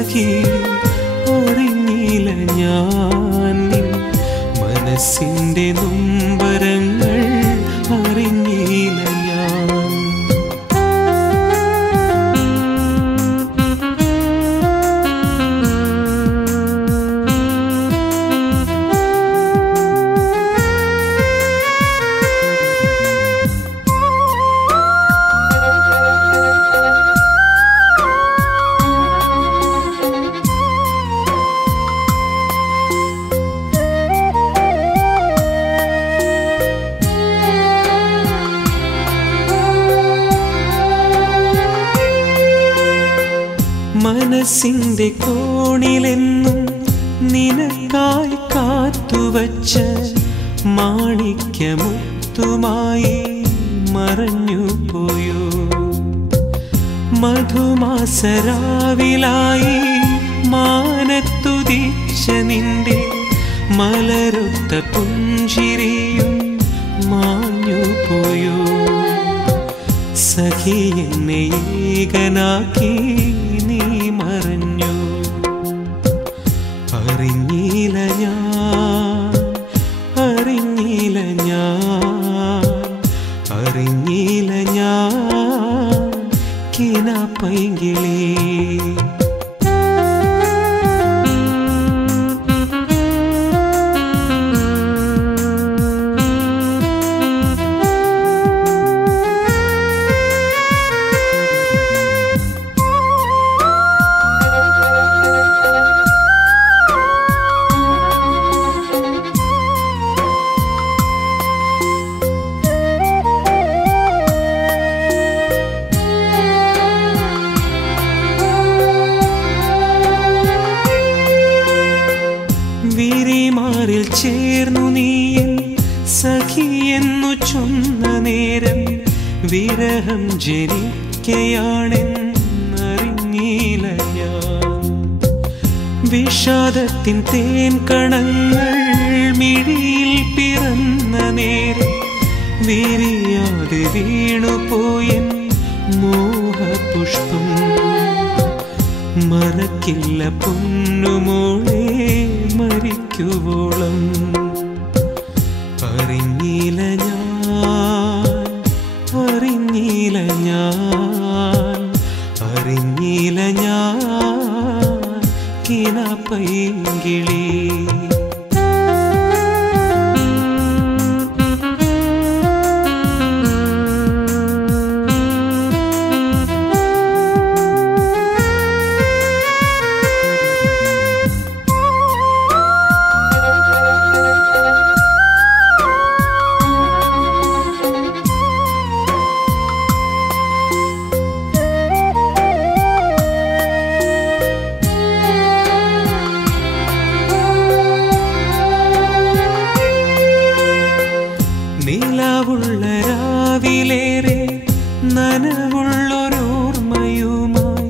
സഖി അറിഞ്ഞില്ല ഞാൻ നിൻ മനസ്സിൻ്റെ നൊമ്പരങ്ങൾ അറിഞ്ഞില്ല ഞാൻ. മനസ്സിൻ്റെ കോണിലെന്നും നിനക്കായി കാത്തുവച്ച മാണിക്യമുത്തുമായി മറഞ്ഞു പോയോ. മധുമാസരാവിലായി മാനത്തുദിച്ച നിന്റെ മലരൊത്ത പുഞ്ചിരിയും മാഞ്ഞു പോയോ. സഖി എന്നെ ഏകനാക്കി നീ മറഞ്ഞു. അറിഞ്ഞില്ല ഞാൻ, അറിഞ്ഞില്ല ഞാൻ, അറിഞ്ഞില്ല ഞാൻ കിനാപ്പൈങ്കിളി. വിരിമാറിൽ ചേർന്നു നീയൻ സഖിയെന്നു ചൊന്ന നേരം വിരഹം ജനിക്കയാണെന്നറിഞ്ഞില്ല ഞാൻ. വിഷാദത്തിൻ തേൻ കണങ്ങൾ മിഴിയിൽ പിറന്ന നേരം വിരിയാതെ വീണുപോയൻ മോഹപുഷ്പം. മറക്കില്ല പൊന്നുമോളെ മരിക്കുവോളം. അറിഞ്ഞില്ല ഞാൻ, അറിഞ്ഞില്ല ഞാൻ, അറിഞ്ഞില്ല ഞാൻ കിനാപ്പൈങ്കിളി. നിലവുള്ള രാവിലേറെ നനവുള്ളൊരോർമ്മയുമായി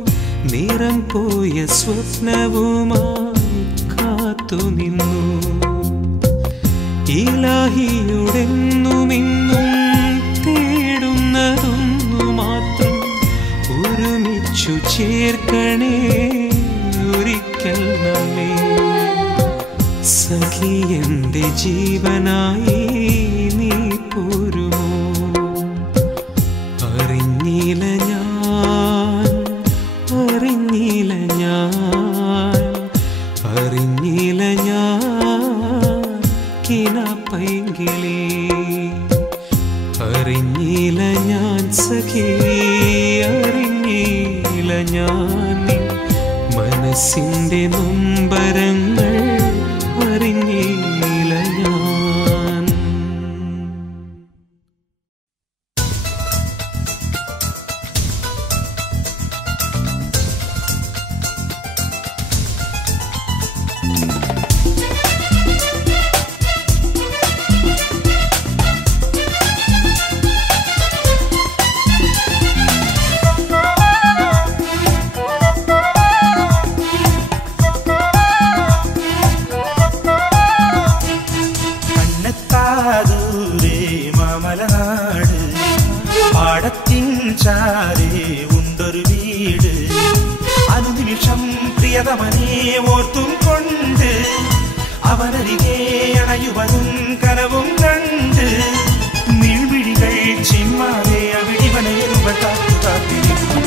നിറം പോയ സ്വപ്നവുമായി കാത്തുനിന്നു. ഇലാഹിയുടെന്നുമിന്നും തേടുന്നതൊന്നു മാത്രം ഒരുമിച്ചു ചേർക്കണേ ഒരിക്കൽ നമ്മെ. സഖി എൻ്റെ ജീവനായി നീ പോരുമോ. അറിഞ്ഞില്ല ഞാൻ, അറിഞ്ഞില്ല ഞാൻ, അറിഞ്ഞില്ല ഞാൻ കിനാപ്പൈങ്കിളി. അറിഞ്ഞില്ല ഞാൻ സഖി, അറിഞ്ഞില്ല ഞാൻ നിൻ മനസ്സിൻ്റെ നൊമ്പരങ്ങൾ അറിഞ്ഞില്ല ഞാൻ. അനുനിമിഷം പ്രിയതമനെ ഓർത്തും കൊണ്ട് അവനരികെ അണയുവതും കനവും കണ്ട് നീൾമിഴികൾ ചിമ്മാതെ അവിടിവനയരുവ കാത്തു കാത്തിരിക്കും.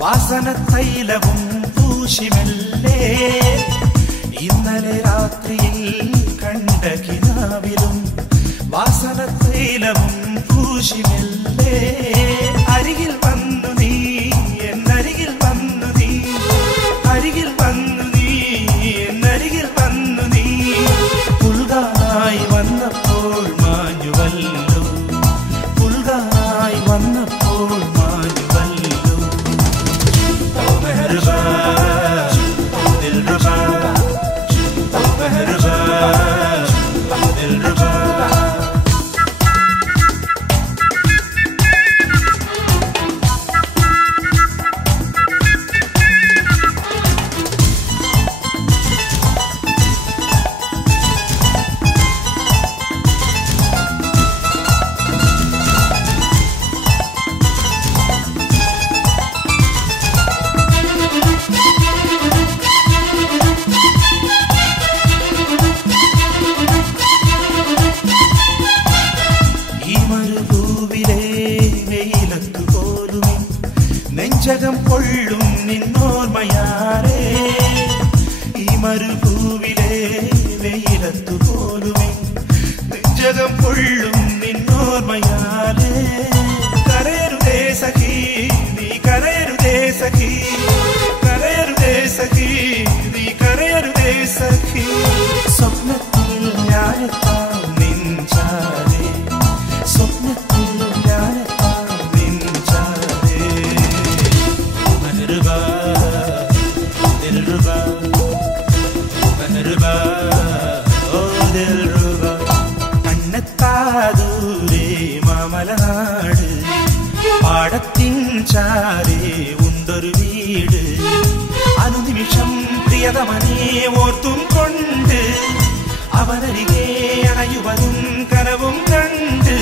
വാസനത്തൈലവും പൂശിമല്ലേ ഇന്നലെ രാത്രിയിൽ കണ്ട കിനാവിലും വാസനത്തൈലവും പൂശിമല്ലേ അരികിൽ വന്നു നീ എന്നരികിൽ വന്നു നീ അരികിൽ വന്നു നീ എന്നരികിൽ വന്നു നീ പുൽകാനായി വന്നപ്പോൾ മാഞ്ഞുവല്ലോ പുൽകാനായി വന്നപ്പോൾ മാഞ്ഞുവല്ലോ. നെഞ്ചകം കൊള്ളും നിന്നോർമ്മയാരേ ഈ മരുഭൂവിലെ വെയിലത്തു പോലുമേ നെഞ്ചകം കൊള്ളും നിന്നോർമ്മയാരേ കരയരുതേ സഖി നീ കരയരുതേ സഖി കരയരുതേ സഖി നീ കരയരുതേ സഖി സ്വപ്നത്തിൽ ഞാനെത്താം നിൻചാരേ സ്വപ്നത്തിൽ ഞാനെത്താം നിൻചാരേ. കണ്ണെത്താദൂരെ മാമലനാട് പാടത്തിൻ ചാരേ ഉണ്ടൊരു വീട് അനുനിമിഷം പ്രിയതമനെ ഓർത്തും കൊണ്ട് അവനരികെ അണയുവതും കനവും കണ്ട്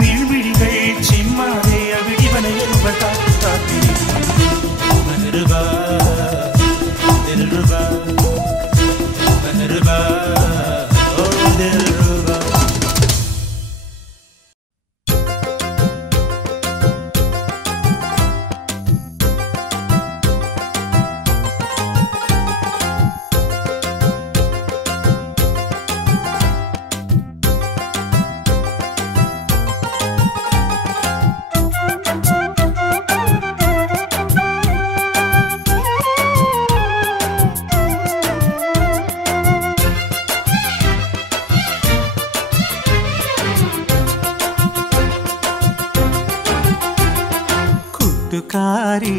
നീൾമിഴികൾ ചിമ്മാതെ അവിടിവനയരുവ കാത്തു കാത്തിരിക്കും. കൂട്ടുകാരി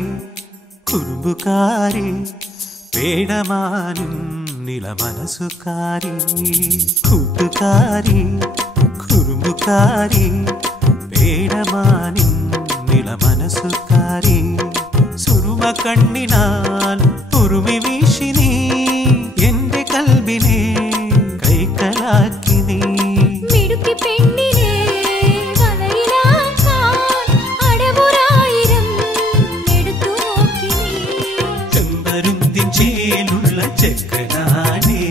കുറുമ്പുകാരി പേടമാനും നിലമനസുകാരി കൂട്ടുകാരി കുറുമ്പുകാരി പേടമാനും നിലമനസുകാരി സുറുമ കണ്ണിനാൽ ഉറുമി വീശി നീ എന്റെ കൽബിനെ കൈക്കലാക്കി നീ മിടുക്കി പെണ്ണിനെ വലയിലാക്കാൻ അടവുറായിരം എടുത്തു നോക്കി നീ ചെമ്പരുന്തിൻ ചേലുള്ള ചെക്കനാനേ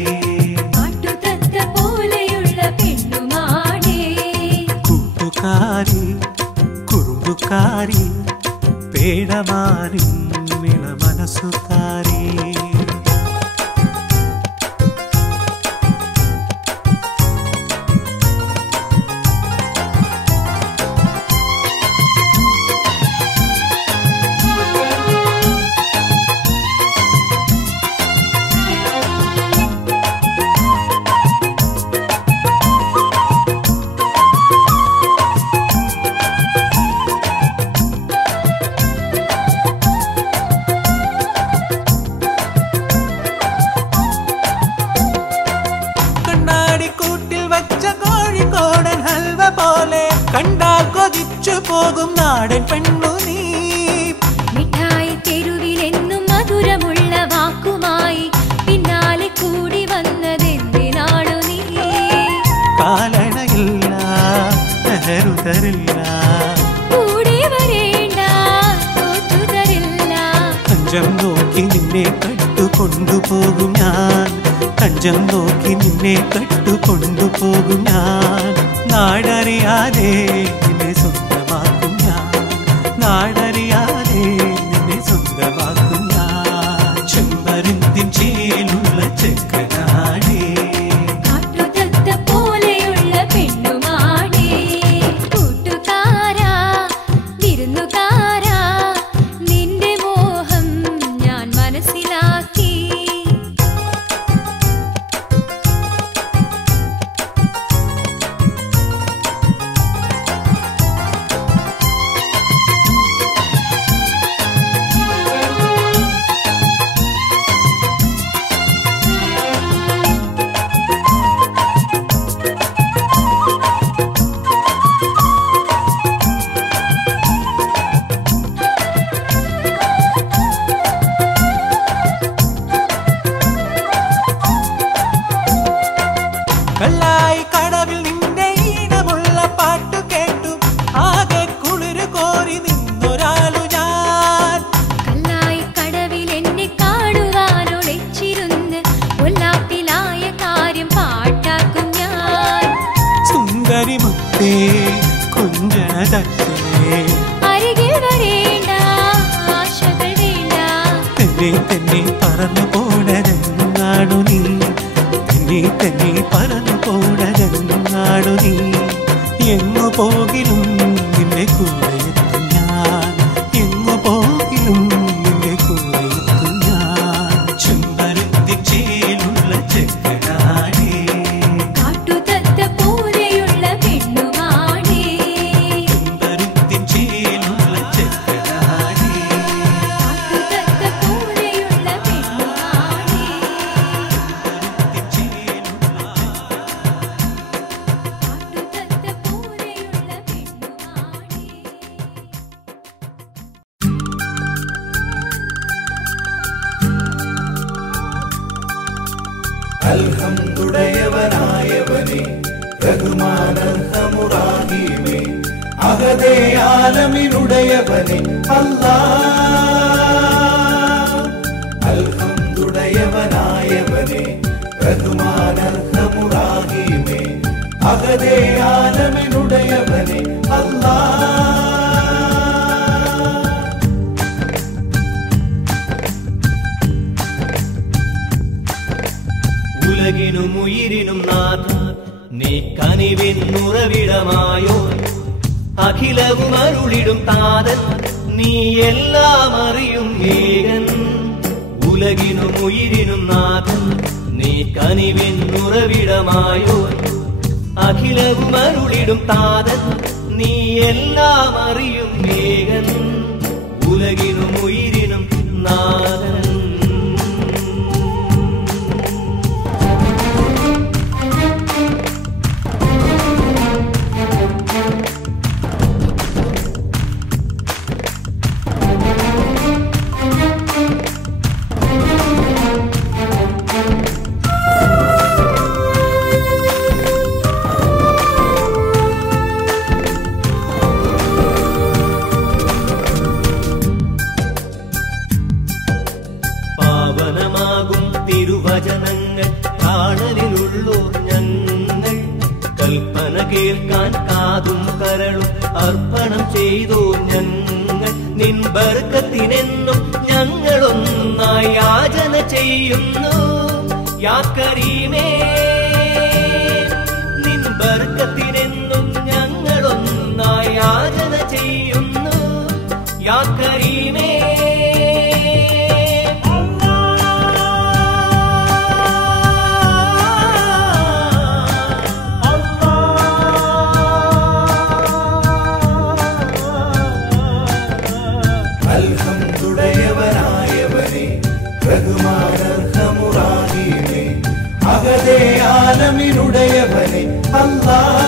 കാട്ടുതത്ത പോലെയുള്ള പെണ്ണുമാണേ കൂട്ടുകാരി കുറുമ്പുകാരി പേടമാനും നിലമനസുകാരി കൊണ്ടുപോകും നാടൻ പെണ്ണു നീ. മിഠായി തെരുവിലെന്നും മധുരമുള്ള വാക്കുമായി പിന്നാലെ കൂടി വന്നതെന്തിനാണു നീ? കാലണയില്ല നെഹറുതരില്ല, കൂടെ വരേണ്ട തോറ്റുതരില്ല. കഞ്ചം നോക്കി നിന്നെ കട്ടുകൊണ്ടുപോകും ഞാൻ, കഞ്ചം നോക്കി നിന്നെ കട്ടുകൊണ്ടുപോകും ഞാൻ. നാടറിയാതെ നിന്നെ സ്വന്തമാക്കും ഞാൻ, നാടറിയാതെ നിന്നെ സ്വന്തമാക്കും ഞാൻ. ചെമ്പരുന്തിൻ ചേലുള്ള ചെക്കനാടേ, കാട്ടുതത്ത പോലെയുള്ള പെണ്ണുമാടേ. കൂട്ടുകാരാ വിരുന്നുകാരാ, നിന്റെ മോഹം ഞാൻ മനസ്സിലാക്കി. കല്ലായി കടവിൽ നിന്റെ ഈണമുള്ള പാട്ടു കേട്ടു ആകെ കുളിര് കോരി നിന്നൊരാളു ഞാൻ. കല്ലായി കടവിൽ എന്നെ കാണുവാനൊളിച്ചിരുന്ന് ഉല്ലാപ്പിലായ കാര്യം പാട്ടാക്കും ഞാൻ. സുന്ദരിമുത്തേ കുഞ്ചന തട്ടേ, അരികിൽ വരേണ്ട ആശകൾ വേണ്ട. തെന്നി തെന്നി പറന്നു പോടരങ്ങാണു നീ, തെന്നി തെന്നി പറന്നു പോടരങ്ങാണു നീ. എങ്ങു പോകിലും നിന്റെ കൂടെയെത്തും ഞാൻ, എങ്ങു പോകിലും നിന്റെ കൂടെയെത്തും ഞാൻ. ചെമ്പരുന്തിൻ ചേലുള്ള ചെക്കനാടേ, കാട്ടുതത്ത പോലെയുള്ള പെണ്ണുമാടേ. ചെമ്പരുന്തിൻ ചേലുള്ള ചെക്കനാടേ, കാട്ടുതത്ത പോലെയുള്ള പെണ്ണുമാടേ. ചെമ്പരുന്തിൻ ചേലുള്ള കാട്ടുതത്ത പോലെയുള്ള പെണ്ണുമാടേ. അൽഹംദുടയവനായവനെ റഹ്മാനർഹമുറാഹിമേ അഹദേ ആലമിനുടയവനെ അല്ലാഹ്. അൽഹംദുടയവനായവനെ റഹ്മാനർഹമുറാഹിമേ അഹദേ ആലമിനുടയവനെ അല്ലാഹ്. ഉലകിനും ഉയിരിനും നാഥ നീ കനിവിന്നുറവിടമായോ, അഖിലവും അരുളിടും താതൻ നീ എല്ലാം അറിയും ഏകൻ. ഉലകിനും ഉയിരിനും നാഥൻ നീ കനിവിന്നുറവിടമായോ, അഖിലവും അരുളിടും താതൻ നീ എല്ലാം അറിയും ഏകൻ. ഉലകിനും ഉയിരിനും നാഥൻ. പാവനമാകും തിരുവചനങ്ങൾ കാണലിലുള്ളോർ ഞങ്ങൾ, കൽപ്പന കേൾക്കാൻ കാതും കരളും അർപ്പണം ചെയ്തോ ഞങ്ങൾ. നിൻ ബർക്കത്തിനെന്നും ഞങ്ങളൊന്നായി യാചന ചെയ്യുന്നു യാ കരീമേ. നിൻ ബർക്കത്തിനെന്നും ഞങ്ങളൊന്നായി യാചന ചെയ്യുന്നു യാ കരീമേ. അൽഹംദുടയവനായവനെ റഹ്മാനർഹമുറാഹിമേ അഹദേ ആലമിനുടയവനെ അല്ലാഹ്.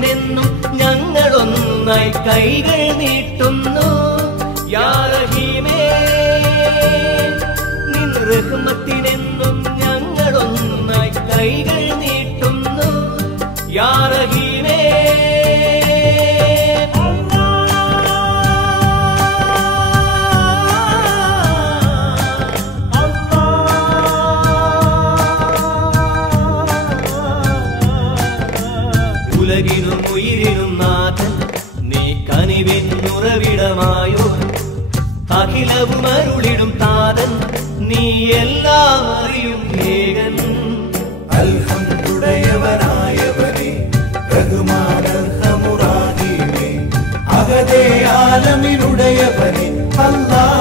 റഹ്മത്തിനെന്നും ഞങ്ങളൊന്നായി കൈകൾ നീട്ടുന്നു യാ റഹീമേ നിൻ റഹ്മത്തിനെന്നും ഞങ്ങളൊന്നായി കൈകൾ നീട്ടുന്നു യാ റഹീമേ ഉലകിനും ഉയിരിനും നാഥൻ നീ കനിവിനുറവിടമായോ അഖിലവും അരുളിടും താതൻ നീ എല്ലാം അറിയും ഏകൻ അൽഹംദുലില്ലാഹയവനേ റഹ്മാനർഹമുറാഹീമേ അഹദേ ആലമിനുടയവനേ അല്ലാഹ്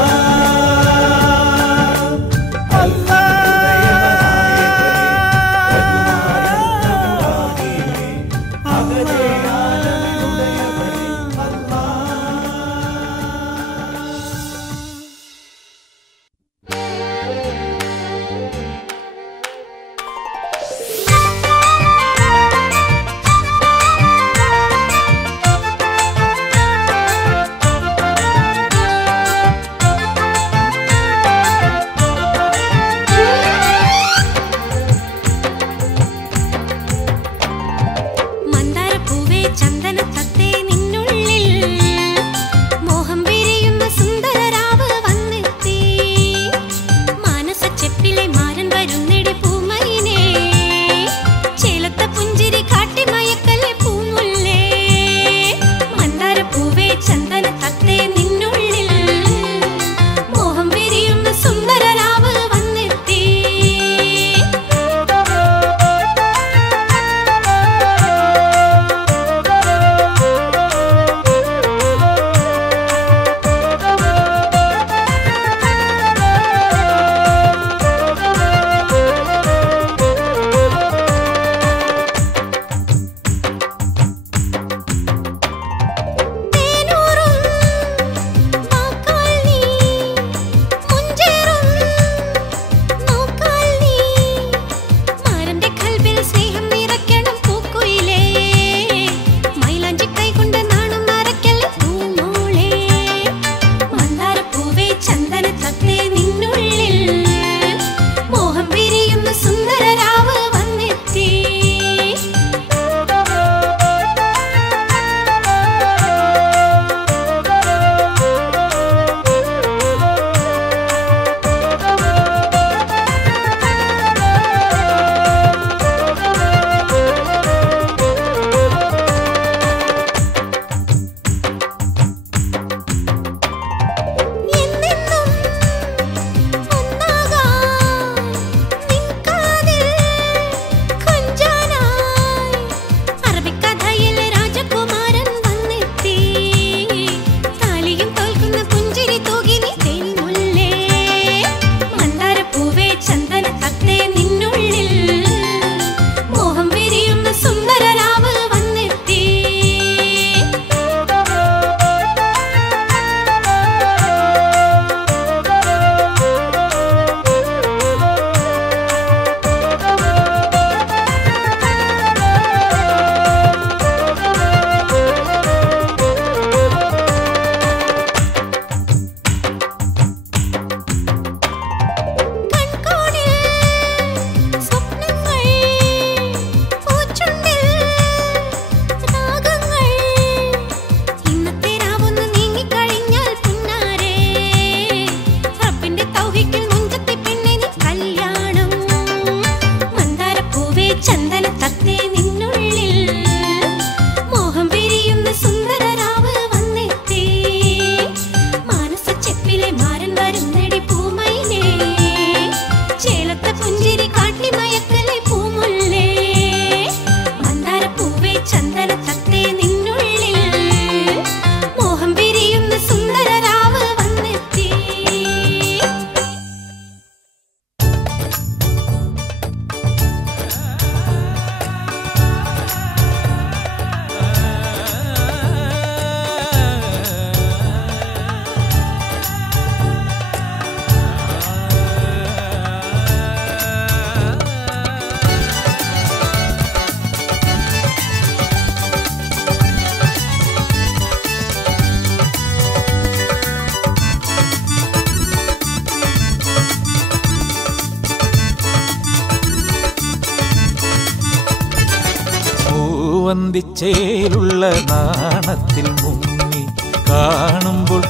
പൂവന്തിച്ചേലുള്ള നാണത്തിൽ മുങ്ങി കാണുമ്പോൾ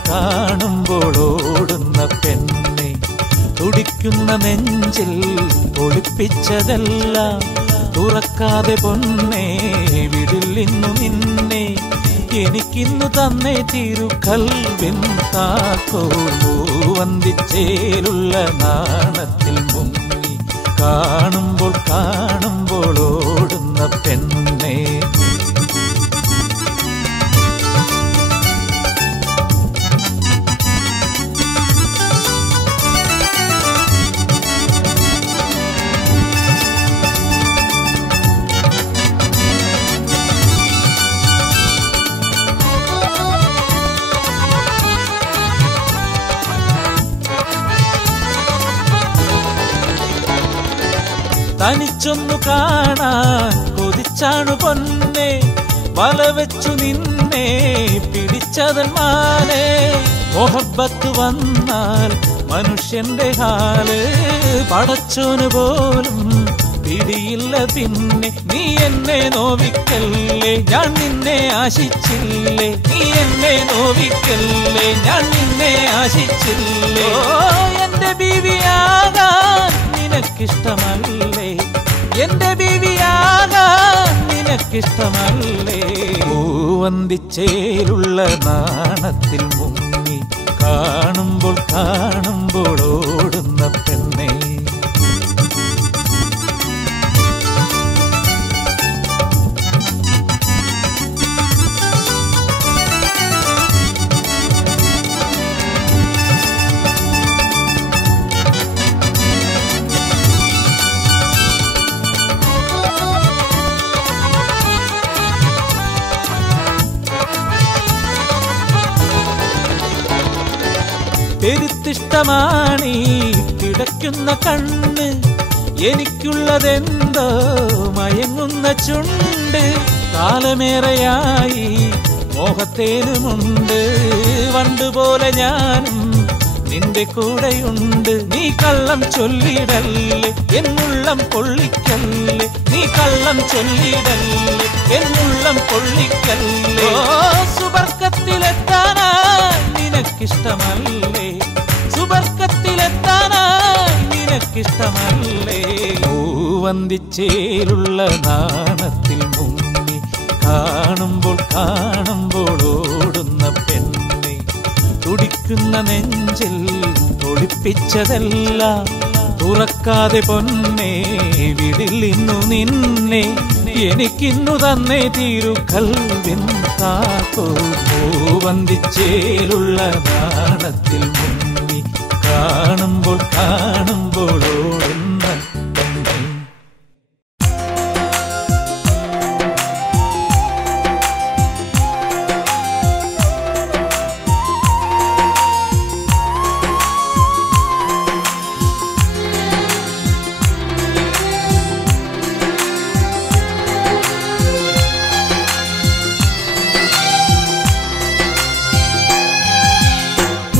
ഓടുന്ന പെണ്ണെ തുടിക്കുന്ന നെഞ്ചിൽ ഒളിപ്പിച്ചതെല്ലാം തുറക്കാതെ പൊന്നേ വിടില്ലിന്നു നിന്നെ എനിക്കിന്നു തന്നെ തിരുക്കൽവിൻ താക്കോൽ പൂവന്തിച്ചേലുള്ള നാണത്തിൽ മുങ്ങി കാണുമ്പോൾ ഓടുന്ന പെണ്ണെ തനിച്ചൊന്നു കാണാൻ കൊതിച്ചാണു പൊന്നെ വല വെച്ചു നിന്നെ പിടിച്ചതൻ മാലേ മൊഹബത്ത് വന്നാൽ മനുഷ്യന്റെ ഹാല് പടച്ചോന് പോലും പിടിയില്ല പിന്നെ നീ എന്നെ നോവിക്കല്ലേ ഞാൻ നിന്നെ ആശിച്ചില്ലേ നീ എന്നെ നോവിക്കല്ലേ ഞാൻ നിന്നെ ആശിച്ചില്ലേ എന്റെ ബീവിയാകാൻ നിനക്കിഷ്ടമല്ലേ എന്റെ ബീവിയാകാൻ നിനക്കിഷ്ടമല്ലേ പൂവന്തിച്ചേലുള്ള നാണത്തിൽ മുങ്ങി കാണുമ്പോൾ ഓടുന്ന പെണ്ണെ പെരുത്തിഷ്ടമാണീ കിടക്കുന്ന കണ്ണ് എനിക്കുള്ളതെന്തോ മയങ്ങുന്ന ചുണ്ട് കാലമേറെയായി മോഹത്തേനുമുണ്ട് വണ്ടുപോലെ ഞാനും നിന്റെ കൂടെയുണ്ട് നീ കള്ളം ചൊല്ലിടല്ലേ എന്നുള്ളം പൊള്ളിക്കല്ലേ നീ കള്ളം ചൊല്ലിടല്ലേ എന്നുള്ളം പൊള്ളിക്കല്ലേ സുബർക്കത്തിലെത്താനായി നിനക്കിഷ്ടമല്ലേ സുബർക്കത്തിലെത്താനായി നിനക്കിഷ്ടമല്ലേ പൂവന്തിച്ചേലുള്ള നാണത്തിൽ മുങ്ങി കാണുമ്പോൾ ഓടുന്ന പെണ്ണെ തുടിക്കുന്ന നെഞ്ചിൽ ഒളിപ്പിച്ചതെല്ലാം തുറക്കാതെ പൊന്നേ വിടില്ലിന്നു നിന്നെ എനിക്കിന്നു തന്നെ തിരുക്കൽവിൻ താക്കോൽ പൂവന്തിച്ചേലുള്ള നാണത്തിൽ മുങ്ങി കാണുമ്പോൾ ഓടുന്ന പെണ്ണെ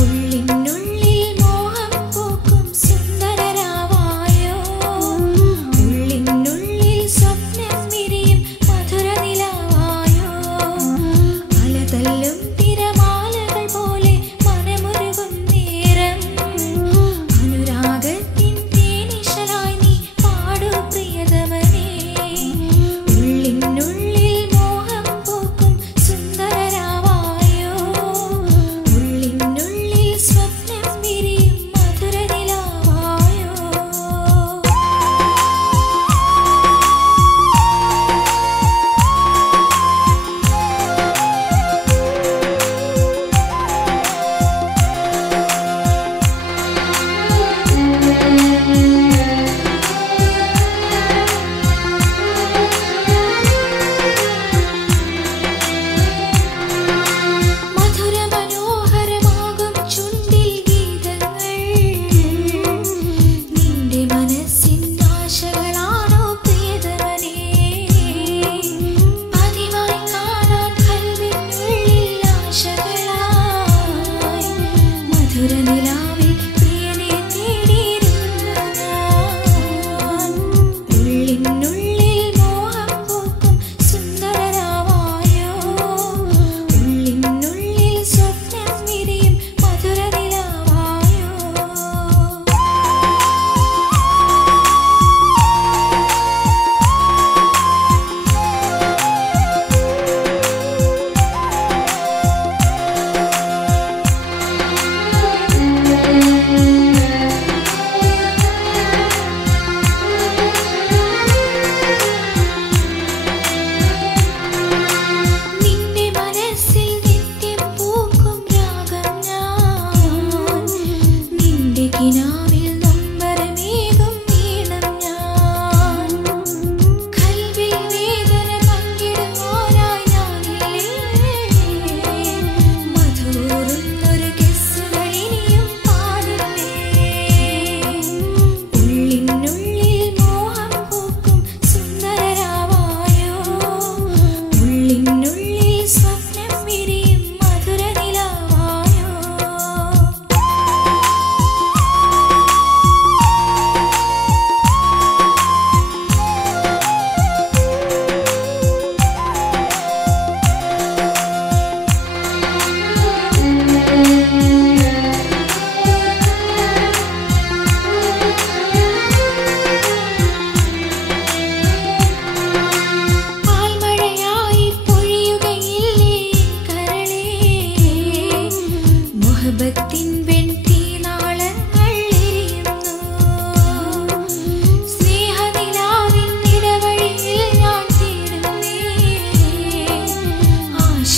ഉള്ളിനുള്ളിൽ മോഹം പൂക്കും സുന്ദരരാവാൻ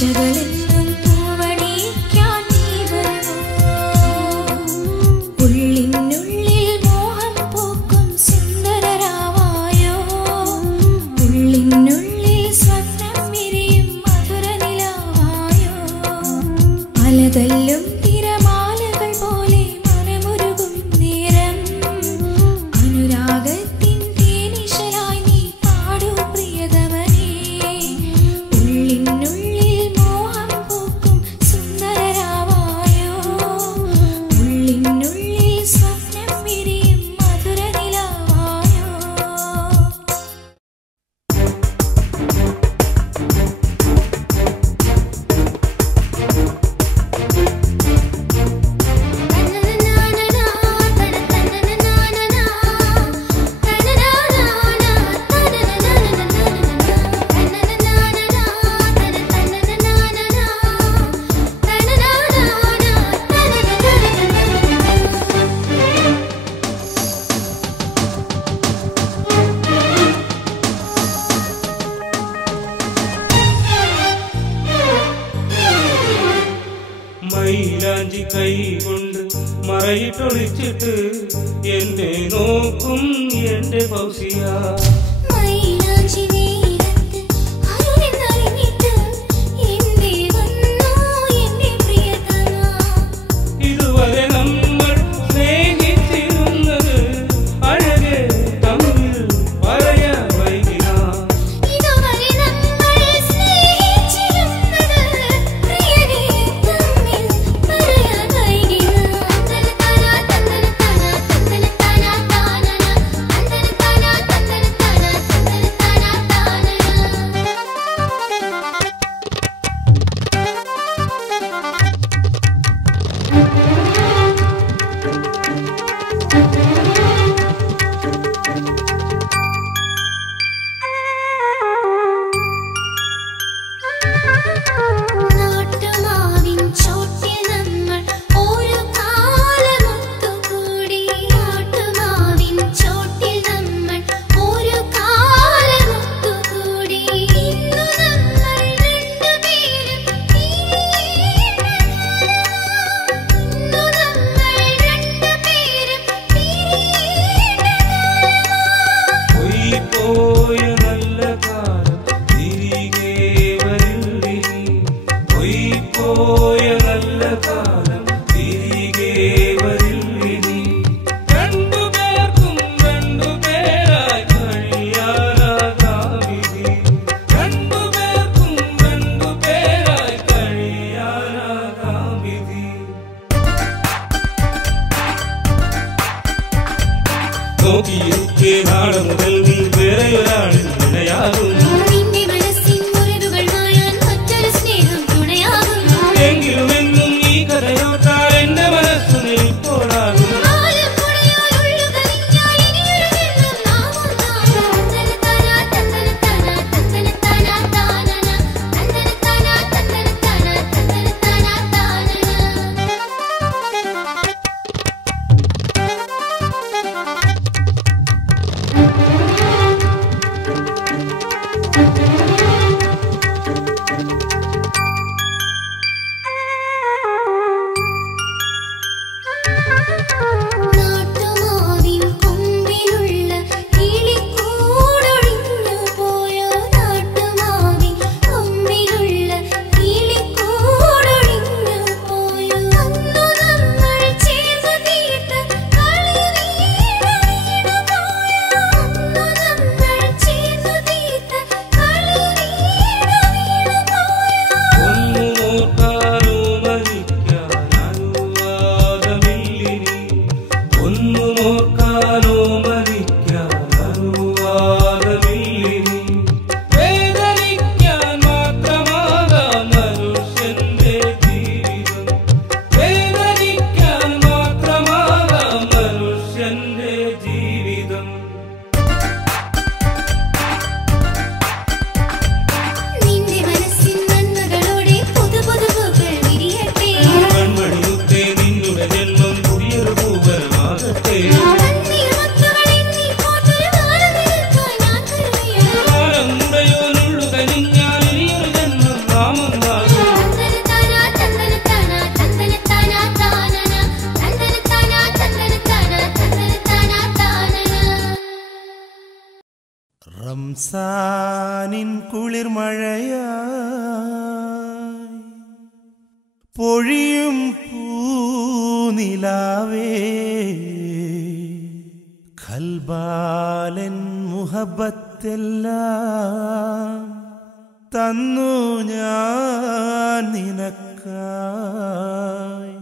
ആശകളെന്നും പൂവണിക്കാൻ നീ വരുമോ ഉള്ളിനുള്ളിൽ മോഹം പൂക്കും സുന്ദരരാവായോ ഉള്ളിനുള്ളിൽ സ്വപ്നം വിരിയും മധുരനിലാവായോ അലതല്ലും തിരമാലകൾ പോലെ മനമുരുകും നേരം അനുരാഗത്തിൻ തേനിശലായി നീ പാടൂ പ്രിയതമനേ ഉള്ളിനുള്ളിൽ മോഹം പൂക്കും സുന്ദരരാവായോ ഉള്ളിനുള്ളിൽ സ്വപ്നം വിരിയും മധുരനിലാവായോ മൈലാഞ്ചി കൈ കൊണ്ട് മറയിട്ടൊളിച്ചിട്ട് എന്നെ നോക്കും എന്റെ ഫൗസിയ മൈലാഞ്ചി നീലത്ത് അരുണെന്നറിഞ്ഞിട്ട് എന്തേ വന്നു എന്റെ പ്രിയതമാ ഇതുവരെ നമ്മൾ സ്നേഹിച്ചിരുന്നത് അഴകെ തമ്മിൽ പറയാൻ വൈകിനാ ഇതുവരെ നമ്മൾ സ്നേഹിച്ചിരുന്നത് പ്രിയനേ തമ്മിൽ പറയാൻ വൈകിനാ തനതന തനതന തനതന തനതന തനതന തനതന റംസാനിൻ കുളിർമഴയായി പൊഴിയും പൂനിലാവേ ഖൽബാലൻ മുഹബത്തെല്ലാം തന്നു ഞാൻ നിനക്കായി.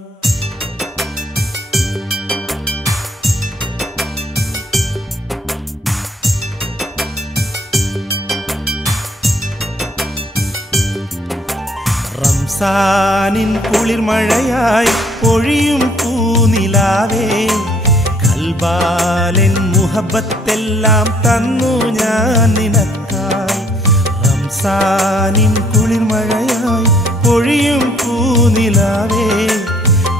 റംസാനിൻ കുളിർമഴയായി പൊഴിയും പൂനിലാവേ ഖൽബാലൻ മുഹബത്തെല്ലാം തന്നു ഞാൻ നിനക്കായി. റംസാനിൻ കുളിർമഴയായി പൊഴിയും പൂനിലാവേ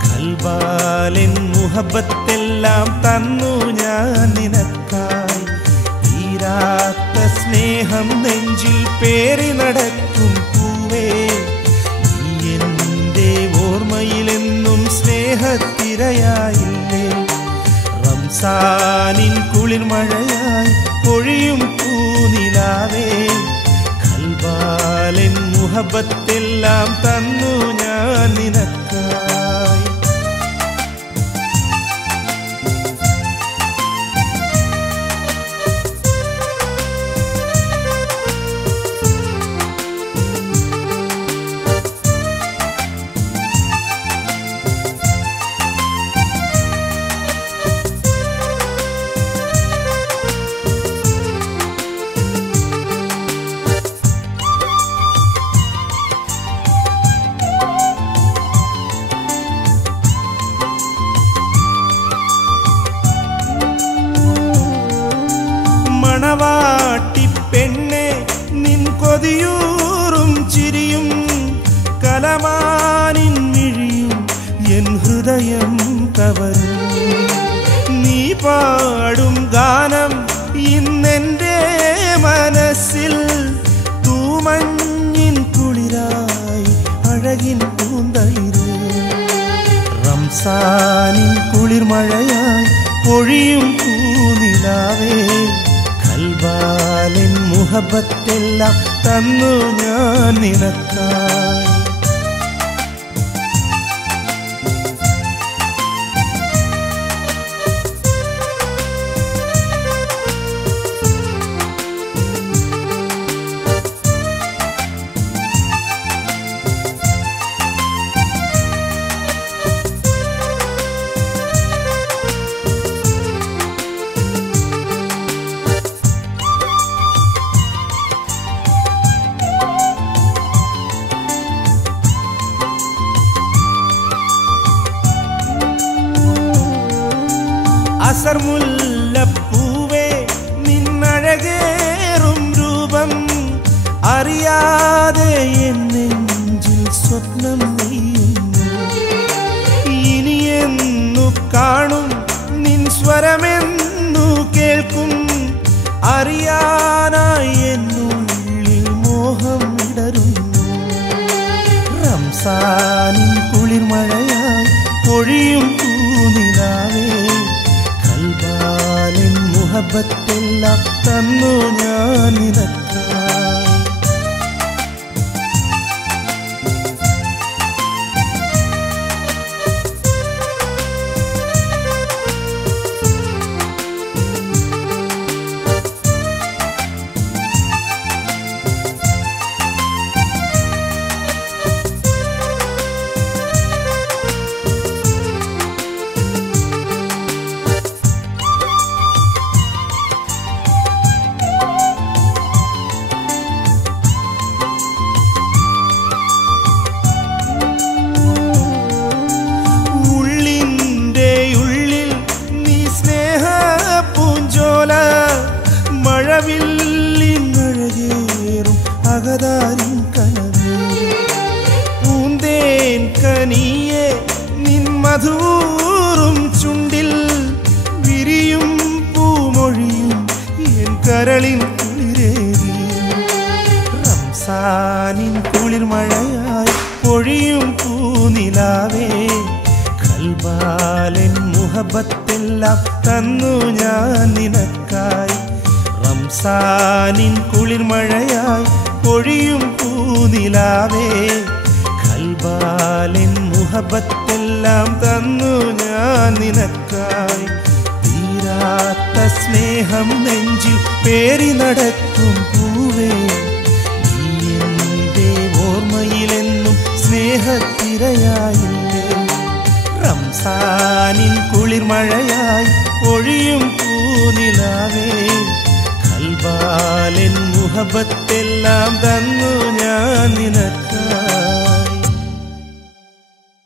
ഖൽബാലൻ മുഹബത്തെല്ലാം തന്നു ഞാൻ നിനക്കായി. തീരാത്ത സ്നേഹം നെഞ്ചിൽ പേറി നടക്കും പൂവേ നീ എൻ്റെ ഓർമ്മയിലെന്നും സ്നേഹത്തിരയായില്ലേ. റംസാനിൻ കുളിർമഴയായി പൊഴിയും പൂനിലാവേ ഖൽബാലൻ മുഹബത്തെല്ലാം തന്നു ഞാൻ നിനക്കായി. മണവാട്ടിപ്പെണ്ണെ നിൻ കൊതിയൂറും ചിരിയും കലമാനിൻ മിഴിയും എൻ ഹൃദയം കവരും. നീ പാടും ഗാനം ഇന്നെൻ്റെ മനസ്സിൽ തൂമഞ്ഞിൻ കുളിരായി അഴകിൻ പൂന്തളിര്. റംസാനിൻ കുളിർമഴയായി പൊഴിയും പൂനിലാവേ ഖൽബാലൻ മുഹബത്തെല്ലാം തന്നു ഞാൻ നിനക്കായി. അസർമുല്ലപ്പൂവേ നിന്നഴകേറും രൂപം അറിയാതെ എൻ നെഞ്ചിൽ സ്വപ്നം നെയ്യുന്നു. ഇനിയെന്നു കാണും നിൻ സ്വരമെന്നു കേൾക്കും അറിയാനായി എന്നുള്ളിൽ മോഹം ഇടരുന്നു. റംസാനിൻ കുളിർമഴയായി പൊഴിയും പൂനിലാവേ ഖൽബാലൻ മുഹബത്തെല്ലാം തന്നു ഞാൻ നിനക്കായി. മഴവില്ലിനഴകേറും അകതാരിൻ കനവേ പൂന്തേൻ കനിയെ നിൻ മധുറും ചുണ്ടിൽ വിരിയും പൂമൊഴിയും എൻ കരളിൻ കുളിരേറി. റംസാനിൻ കുളിർമഴയായി പൊഴിയും പൂനിലാവേ ഖൽബാലൻ മുഹബത്തെല്ലാം തന്നു ഞാൻ നിനക്കായി. റംസാനിൻ കുളിർമഴയായി പൊഴിയും പൂനിലാവേ കൽബാലിൻ മുഹബത്തെല്ലാം തന്നു ഞാൻ നിനക്കായി തീരാത്ത സ്നേഹം നെഞ്ചിൽ പേറി നടക്കും പൂവേ നീ എൻ്റെ ഓർമ്മയിലെന്നും സ്നേഹത്തിരയായില്ലേ റംസാനിൻ കുളിർമഴയായി പൊഴിയും പൂനിലാവേ കൽബാലിൻ മുഹബത്തെല്ലാം തന്നു ഞാൻ നിനക്കായി